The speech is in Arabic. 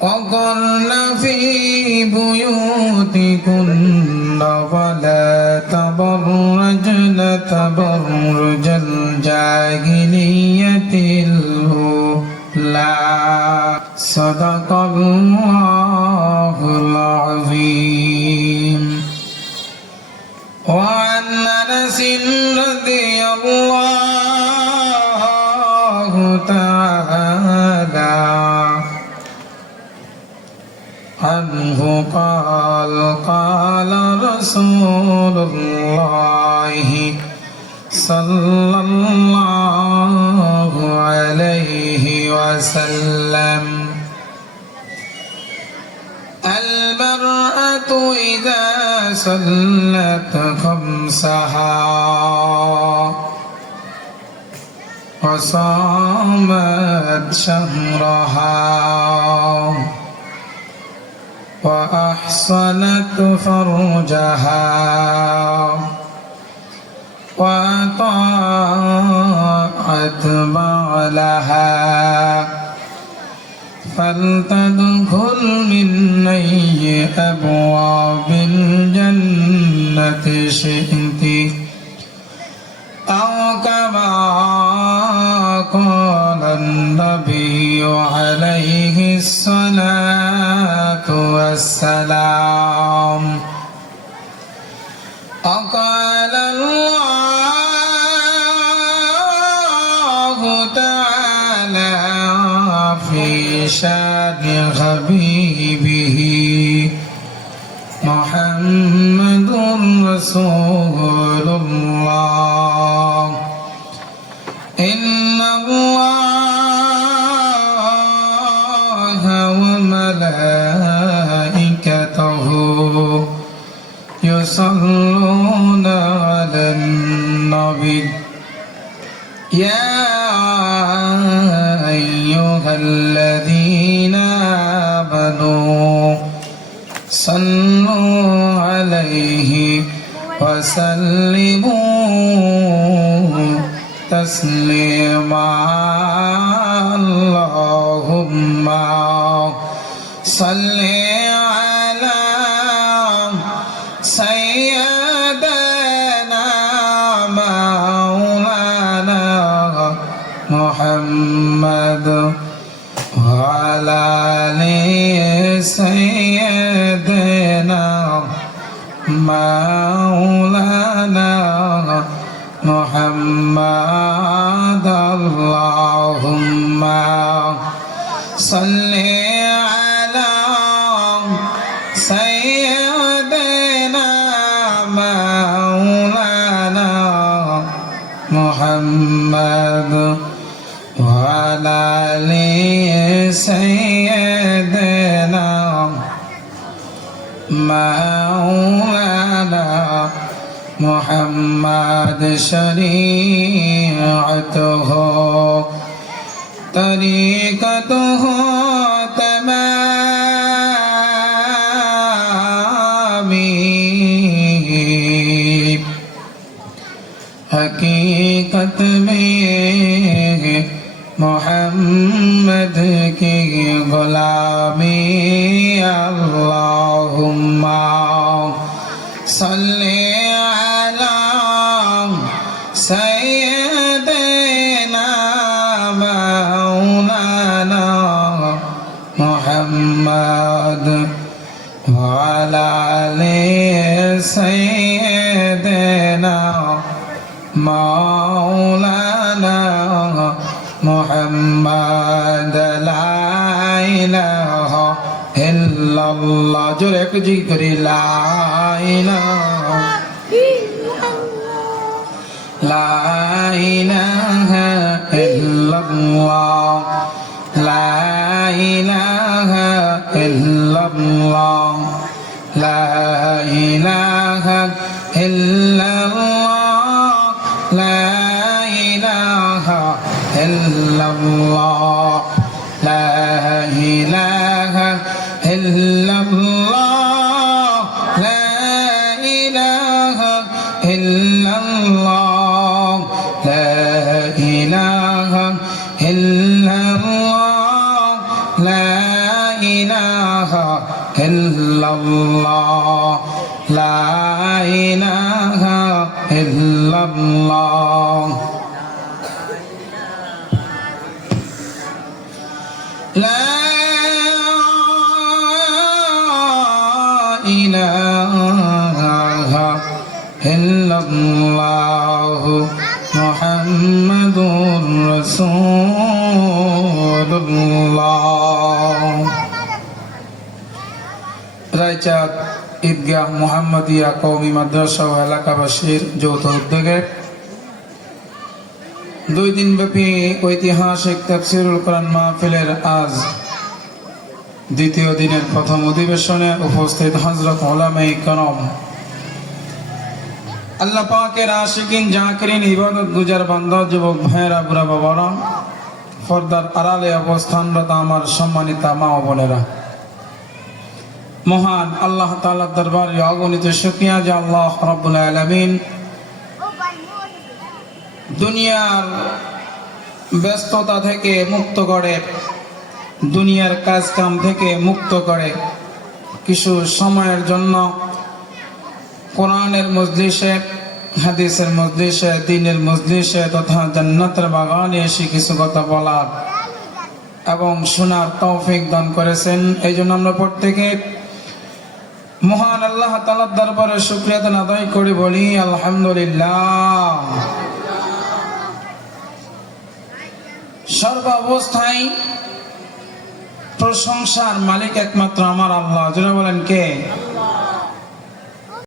وقرن في بيوتكن ولا تبرجن تبرج الجاهلية الأولى صدق الله العظيم. وعن أنس رضي الله تعالى عنه قال قال رسول الله صلى الله عليه وسلم: المرأة إذا صلت خمسها وصامت شهرها وأحصنت فرجها وأطاعت بعلها فلتدخل من أي أبواب الجنة شئت أو كما قال النبي عليه الصلاة والسلام. وقال الله تعالى في شان حبيبه محمد رسول الله: إن الله وملائكته يصلون على النبي يا أيها الذين آمنوا صلوا عليه وسلموا تسليما. اللهم صل على سيدنا مولانا محمد وعلى آل سيدنا مولانا محمد. اللهم صل على سيدنا مولانا محمد وعلى آل سيدنا مولانا محمد. شريعته طريقته तमामी हकीकत में मोहम्मद की गुलामी। अल्लाहुम्मा सल्ली अला सय्यदना मौलाना मुहम्मद वअला आलि सय्यदना मौलाना मुहम्मद। ला इलाहा इल्लल्लाह जोरे एक जी करी ला इलाहा ला इलाहा इल्लल्लाह ला इलाहा इल्लल्लाह ला इलाहा इल्लल्लाह ला इलाहा इल्लल्लाह ला इलाहा इल्लल्लाह ला इलाहा इल्लल्लाह ला इलाहा इल्लल्लाह ला ইলাহা ইল্লাল্লাহ লা ইলাহা ইল্লাল্লাহ লা ইলাহা ইল্লাল্লাহ মুহাম্মাদুর রাসূলুল্লাহ। রায়চাঁদ ঈদগাহ মুহাম্মাদিয়া কওমি মাদ্রাসা ও এলাকাবাসীর যৌথ উদ্যোগে 2 দিনব্যাপী ঐতিহাসিক তাফসীরুল কোরআন মাহফিলের আজ দ্বিতীয় দিনের প্রথম অধিবেশনে উপস্থিত হযরত উলামায়ে কেরাম, আল্লাহ পাকের আশিকিন জাকিরিন ইবাদত গুজার বান্দা যুবক ভাইয়েরা, বুড়া বাবারা, পর্দার আড়ালে অবস্থানরত আমার সম্মানিত মা ও বোনেরা, মহান আল্লাহ তাআলার দরবারে অগণিত শুকরিয়া যে আল্লাহ রাব্বুল আলামিন দুনিয়ার ব্যস্ততা থেকে মুক্ত করে, দুনিয়ার কাজ কাম থেকে মুক্ত করে কিছু সময়ের জন্য কোরআনের মজলিসে, হাদিসের মজলিসে, দ্বীনের মজলিসে তথা জান্নাতের বাগানে এসে কিছু কথা বলার এবং শোনার তৌফিক দান করেছেন। এই জন্য আমরা প্রত্যেকে মহান আল্লাহ তাআলার দরবারে শুকরিয়া আদায় করি, বলি আলহামদুলিল্লাহ। সর্বাবস্থায় প্রশংসার মালিক একমাত্র আমার আল্লাহ। যারা বলেন কে?